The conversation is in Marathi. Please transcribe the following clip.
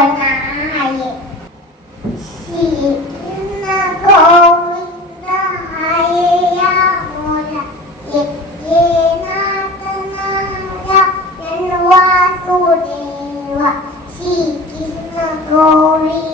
बनाए श्री कृष्ण गोविंद हरिया मोला ये नाथ नारायण वासुदेवा श्री कृष्ण गोविंद